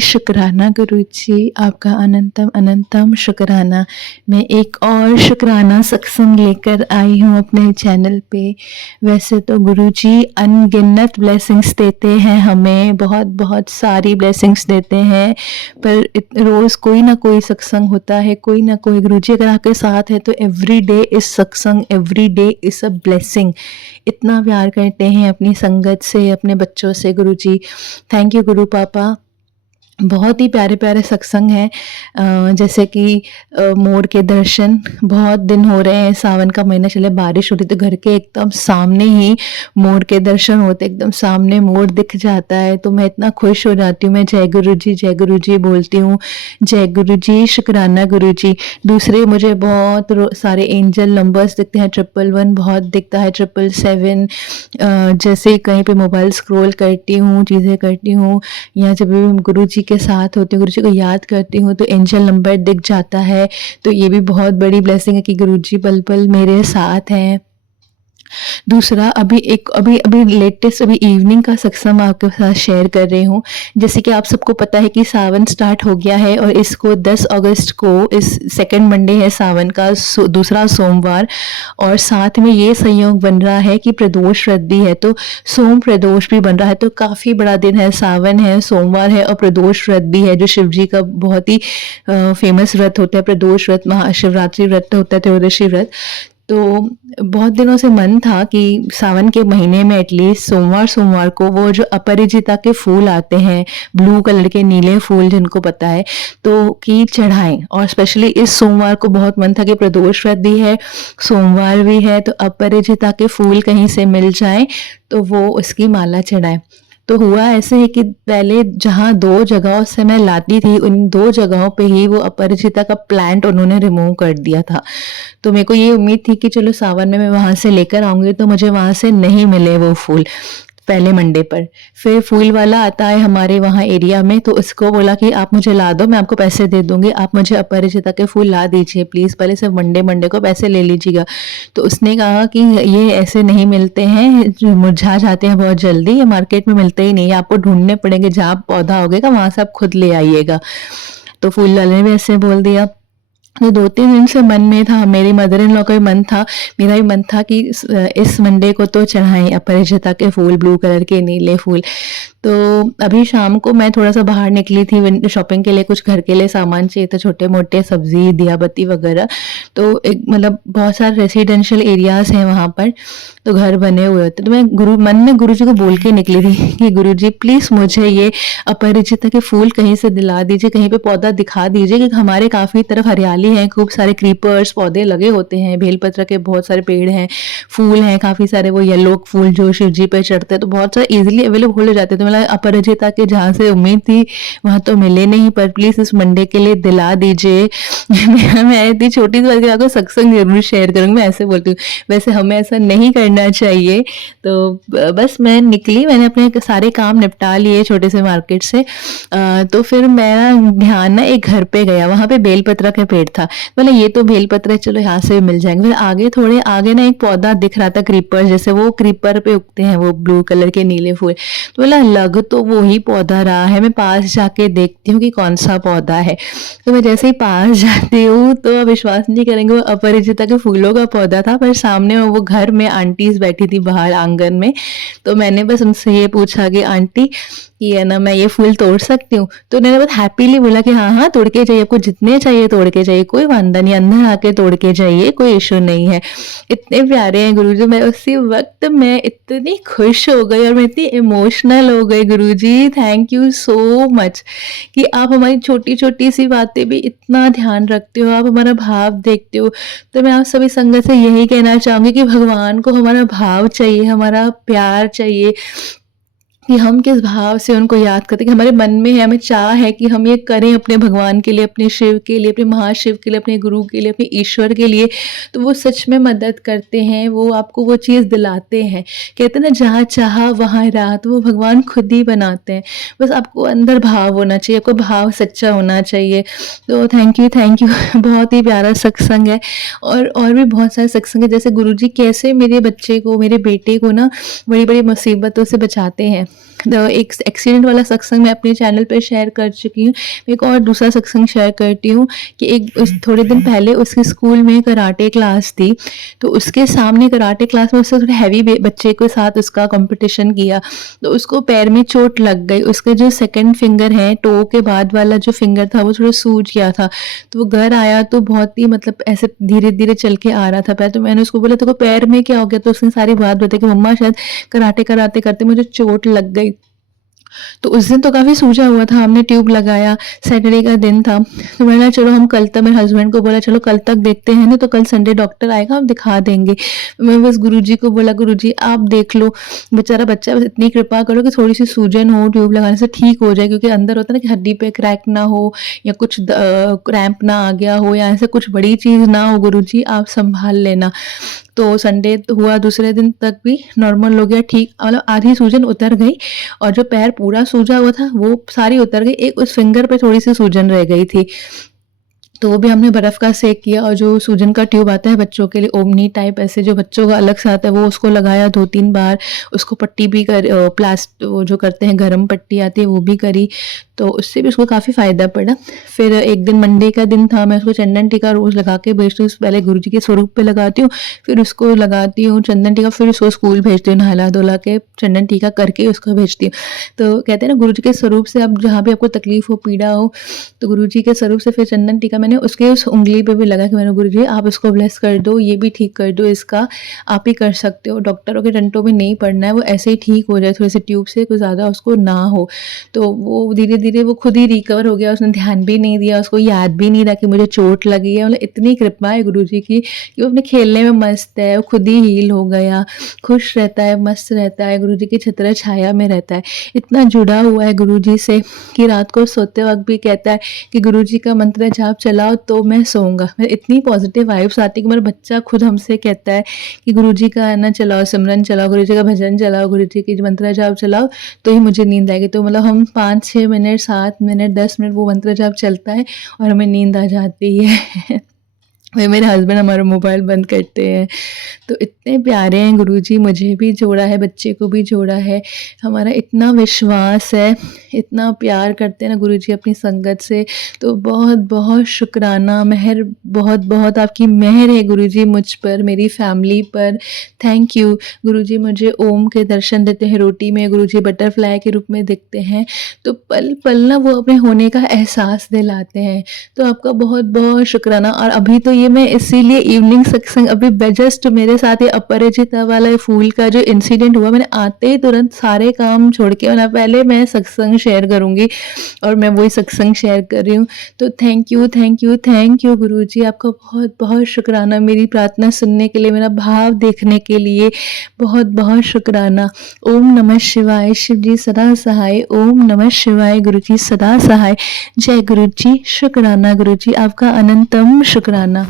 शुक्राना गुरुजी, आपका अनंतम अनंतम शुक्राना। मैं एक और शुक्राना सत्संग लेकर आई हूँ अपने चैनल पे। वैसे तो गुरुजी अनगिनत ब्लेसिंग्स देते हैं हमें, बहुत बहुत सारी ब्लेसिंग्स देते हैं, पर रोज़ कोई ना कोई सत्संग होता है, कोई ना कोई गुरुजी अगर आपके साथ है तो एवरी डे इज़ सत्संग, every day is a blessing. इतना प्यार करते हैं अपनी संगत से, अपने बच्चों से गुरुजी। थैंक यू गुरु पापा। बहुत ही प्यारे प्यारे सत्संग हैं, जैसे कि मोर के दर्शन। बहुत दिन हो रहे हैं, सावन का महीना चले, बारिश हो रही तो घर के एकदम सामने ही मोर के दर्शन होते, एकदम सामने मोर दिख जाता है तो मैं इतना खुश हो जाती हूँ। मैं जय गुरु जी बोलती हूँ। जय गुरु जी, शुक्राना गुरु जी। दूसरे मुझे बहुत सारे एंजल नंबर्स दिखते हैं, 111 बहुत दिखता है, 777। जैसे कहीं पे मोबाइल स्क्रॉल करती हूँ, चीज़ें करती हूँ, या जब भी गुरु जी के साथ होती हूँ, गुरु जी को याद करती हूँ तो एंजल नंबर दिख जाता है। तो ये भी बहुत बड़ी ब्लेसिंग है कि गुरु जी पल पल मेरे साथ हैं। दूसरा अभी लेटेस्ट अभी इवनिंग का सत्संग आपके साथ शेयर कर रही हूँ। जैसे कि आप सबको पता है कि सावन स्टार्ट हो गया है और इसको 10 अगस्त को, इस सेकंड मंडे है सावन का, दूसरा सोमवार, और साथ में ये संयोग बन रहा है कि प्रदोष व्रत भी है, तो सोम प्रदोष भी बन रहा है। तो काफ़ी बड़ा दिन है, सावन है, सोमवार है और प्रदोष व्रत भी है, जो शिव जी का बहुत ही फेमस व्रत होता है। प्रदोष व्रत, महाशिवरात्रि व्रत होता है, त्रयोदशी व्रत। तो बहुत दिनों से मन था कि सावन के महीने में एटलीस्ट सोमवार को वो जो अपराजिता के फूल आते हैं, ब्लू कलर के नीले फूल जिनको पता है, तो कि चढ़ाएं। और स्पेशली इस सोमवार को बहुत मन था कि प्रदोष व्रत भी है, सोमवार भी है, तो अपराजिता के फूल कहीं से मिल जाए तो वो उसकी माला चढ़ाएं। तो हुआ ऐसे है कि पहले जहाँ 2 जगहों से मैं लाती थी, उन 2 जगहों पे ही वो अपराजिता का प्लांट उन्होंने रिमूव कर दिया था। तो मेरे को ये उम्मीद थी कि चलो सावन में मैं वहाँ से लेकर आऊँगी, तो मुझे वहाँ से नहीं मिले वो फूल पहले मंडे पर। फिर फूल वाला आता है हमारे वहाँ एरिया में, तो उसको बोला कि आप मुझे ला दो, मैं आपको पैसे दे दूँगी, आप मुझे अपराजिता के फूल ला दीजिए प्लीज़, पहले सिर्फ मंडे को पैसे ले लीजिएगा। तो उसने कहा कि ये ऐसे नहीं मिलते हैं, जो मुरझा जाते हैं बहुत जल्दी, ये मार्केट में मिलते ही नहीं है, आपको ढूँढने पड़ेंगे, जहाँ पौधा होगा वहाँ से आप खुद ले आइएगा। तो फूल वाले ने भी ऐसे बोल दिया। तो 2-3 दिन से मन में था, मेरी मदर इन लॉ का भी मन था, मेरा भी मन था कि इस मंडे को तो चढ़ाएँ अपराजिता के फूल, ब्लू कलर के नीले फूल। तो अभी शाम को मैं थोड़ा-सा बाहर निकली थी शॉपिंग के लिए, कुछ घर के लिए सामान चाहिए था, छोटे-मोटे सब्ज़ी, दिया बत्ती वगैरह। तो एक मतलब बहुत सारे रेसिडेंशियल एरियाज़ हैं वहाँ पर, तो घर बने हुए होते, तो मैं मन में गुरुजी को बोल के निकली थी कि गुरुजी प्लीज़ मुझे ये अपराजिता के फूल कहीं से दिला दीजिए, कहीं पे पौधा दिखा दीजिए, क्योंकि हमारे काफ़ी तरफ हरियाली है, खूब सारे क्रीपर्स पौधे लगे होते हैं, बेलपत्र के बहुत सारे पेड़ हैं, फूल हैं काफ़ी सारे, वो येलो फूल जो शिव जी पे चढ़ते हैं, तो बहुत सारे ईज़िली अवेलेबल हो जाते हैं। तो मतलब अपराजिता के जहाँ से उम्मीद थी वहाँ तो मिले नहीं, पर प्लीज़ इस मंडे के लिए दिला दीजिए। मैं इतनी छोटी सी बात की आपको सत्संग ज़रूर शेयर करूँगी, मैं ऐसे बोलती हूँ। वैसे हमें ऐसा नहीं करना चाहिए। तो बस मैं निकली, मैंने अपने सारे काम निपटा लिए छोटे से मार्केट से। तो फिर मेरा ध्यान ना एक घर पे गया, वहाँ पे बेलपत्र का पेड़ था। बोले ये तो बेलपत्र है, चलो यहाँ से मिल जाएंगे। फिर आगे थोड़े आगे ना एक पौधा दिख रहा था क्रीपर जैसे, वो क्रीपर पे उगते हैं वो ब्लू कलर के नीले फूल। तो बोला लग तो वही पौधा रहा है, मैं पास जाके देखती हूँ कि कौन सा पौधा है। तो मैं जैसे ही पास जाती हूँ तो विश्वास नहीं करेंगे, वो अपराजिता के फूलों का पौधा था, पर सामने वो घर में आंटीज बैठी थी बाहर आंगन में। तो मैंने बस उनसे ये पूछा कि आंटी कि है ना मैं ये फूल तोड़ सकती हूँ? तो उन्होंने बहुत हैप्पीली बोला कि हाँ हाँ तोड़ के जाइए, आपको जितने चाहिए तोड़ के जाइए, कोई वांदा नहीं, अंदर आके तोड़ के जाइए, कोई इशू नहीं है। इतने प्यारे हैं गुरुजी। मैं उसी वक्त मैं इतनी खुश हो गई और मैं इतनी इमोशनल हो गई। गुरुजी थैंक यू सो मच कि आप हमारी छोटी छोटी सी बातें भी इतना ध्यान रखते हो, आप हमारा भाव देखते हो। तो मैं आप सभी संगत से यही कहना चाहूँगी कि भगवान को हमारा भाव चाहिए, हमारा प्यार चाहिए, कि हम किस भाव से उनको याद करते हैं, कि हमारे मन में है, हमें चाह है कि हम ये करें अपने भगवान के लिए, अपने शिव के लिए, अपने महाशिव के लिए, अपने गुरु के लिए, अपने ईश्वर के लिए। तो वो सच में मदद करते हैं, वो आपको वो चीज़ दिलाते हैं। कहते हैं ना जहाँ चाहा वहाँ राह, तो वो भगवान खुद ही बनाते हैं। बस आपको अंदर भाव होना चाहिए, आपको भाव सच्चा होना चाहिए। तो थैंक यू बहुत ही प्यारा सत्संग है। और भी बहुत सारे सत्संग है, जैसे गुरुजी कैसे मेरे बच्चे को, मेरे बेटे को ना बड़ी बड़ी मुसीबतों से बचाते हैं। एक एक्सीडेंट वाला सत्संग मैं अपने चैनल पे शेयर कर चुकी हूँ। एक और दूसरा सत्संग शेयर करती हूँ कि थोड़े दिन पहले उसके स्कूल में कराटे क्लास थी, तो उसके सामने कराटे क्लास में उससे थोड़े हैवी बच्चे के साथ उसका कंपटीशन किया, तो उसको पैर में चोट लग गई। उसके जो सेकंड फिंगर है, टो के बाद वाला जो फिंगर था वो थोड़ा सूज गया था। तो वो घर आया तो बहुत ही मतलब ऐसे धीरे-धीरे चल के आ रहा था पैर, तो मैंने उसको बोला तेरे को पैर में क्या हो गया? तो उसने सारी बात बताई कि मम्मा शायद कराटे कराते करते मुझे चोट लग गई। तो उस दिन तो काफ़ी सूजा हुआ था, हमने ट्यूब लगाया, सैटरडे का दिन था, तो मैंने कहा चलो हम कल तक, मेरे हस्बैंड को बोला चलो कल तक देखते हैं ना, तो कल संडे डॉक्टर आएगा हम दिखा देंगे। मैं बस गुरुजी को बोला गुरुजी आप देख लो, बेचारा बच्चा, बस इतनी कृपा करो कि थोड़ी-सी सूजन हो, ट्यूब लगाने से ठीक हो जाए, क्योंकि अंदर होता है ना कि हड्डी पे क्रैक ना हो या कुछ क्रैम्प ना आ गया हो या ऐसे कुछ बड़ी चीज़ ना हो, गुरुजी आप सँभाल लेना। तो संडे हुआ, दूसरे दिन तक भी नॉर्मल हो गया, ठीक, मतलब आधी सूजन उतर गई और जो पैर पूरा सूजा हुआ था वो सारी उतर गई, एक उस फिंगर पे थोड़ी-सी सूजन रह गई थी। तो वो भी हमने बर्फ़ का सेंक किया और जो सूजन का ट्यूब आता है बच्चों के लिए, ओमनी टाइप ऐसे जो बच्चों का अलग से आता है, वो उसको लगाया 2-3 बार, उसको पट्टी भी वो जो करते हैं गरम पट्टी आती है वो भी करी, तो उससे भी उसको काफ़ी फ़ायदा पड़ा। फिर एक दिन मंडे का दिन था, मैं उसको चंदन टीका रोज़ लगा के भेजती हूँ, पहले गुरुजी के स्वरूप पे लगाती हूँ, फिर उसको लगाती हूँ चंदन टीका, फिर उसको स्कूल भेजती हूँ, नहला-धुला के चंदन टीका करके उसको भेजती हूँ। तो कहते हैं ना गुरुजी के स्वरूप से, अब जहाँ भी आपको तकलीफ़ हो, पीड़ा हो, तो गुरुजी के स्वरूप से फिर चंदन टीका मैंने उसके उस उँगली पे भी लगा कि मैंने गुरुजी आप इसको ब्लेस कर दो, ये भी ठीक कर दो इसका, आप ही कर सकते हो, डॉक्टरों के टंटों में नहीं पड़ना है, वो ऐसे ही ठीक हो जाए थोड़े-से ट्यूब से, कुछ ज़्यादा उसको ना हो। तो वो धीरे-धीरे वो खुद ही रिकवर हो गया, उसने ध्यान भी नहीं दिया, उसको याद भी नहीं रहा कि मुझे चोट लगी है, मतलब इतनी कृपा है गुरुजी की कि वो अपने खेलने में मस्त है, वो खुद ही हील हो गया, खुश रहता है, मस्त रहता है, गुरुजी की छत्र छाया में रहता है। इतना जुड़ा हुआ है गुरुजी से कि रात को सोते वक़्त भी कहता है कि गुरुजी का मंत्र जाप चलाओ तो मैं सोऊँगा। मतलब इतनी पॉज़िटिव वाइब्स आती है कि मेरा बच्चा खुद हमसे कहता है कि गुरुजी का है ना चलाओ, सिमरन चलाओ, गुरुजी का भजन चलाओ, गुरुजी की मंत्र जाप चलाओ, तो ही मुझे नींद आएगी। तो मतलब हम 5-6 मिनट, 7 मिनट, 10 मिनट वो मंत्र जाप चलता है और हमें नींद आ जाती है। फिर मेरे हस्बैंड हमारा मोबाइल बंद करते हैं। तो इतने प्यारे हैं गुरुजी, मुझे भी जोड़ा है, बच्चे को भी जोड़ा है। हमारा इतना विश्वास है, इतना प्यार करते हैं ना गुरुजी अपनी संगत से, तो बहुत-बहुत शुक्राना, बहुत-बहुत आपकी मेहर है गुरुजी मुझ पर, मेरी फैमिली पर। Thank you. गुरुजी मुझे ओम के दर्शन देते हैं रोटी में, गुरुजी बटरफ्लाई के रूप में दिखते हैं, तो पल-पल ना वो अपने होने का एहसास दिलाते हैं। तो आपका बहुत-बहुत शुक्राना। और अभी तो ये मैं इसीलिए इवनिंग सत्संग, अभी जस्ट मेरे साथ ये अपराजिता वाला फूल का जो इंसिडेंट हुआ, मैंने आते ही तुरंत सारे काम छोड़ के, ना पहले मैं सत्संग शेयर करूँगी और मैं वही सत्संग शेयर कर रही हूँ। तो thank you, thank you, thank you Guruji, आपका बहुत-बहुत शुक्राना मेरी प्रार्थना सुनने के लिए, मेरा भाव देखने के लिए, बहुत-बहुत शुक्राना। ओम नमः शिवाय, शिव जी सदा सहाय। ओम नमः शिवाय, गुरुजी सदा सहाय। जय गुरुजी, शुक्राना गुरुजी, आपका अनंतम शुक्राना।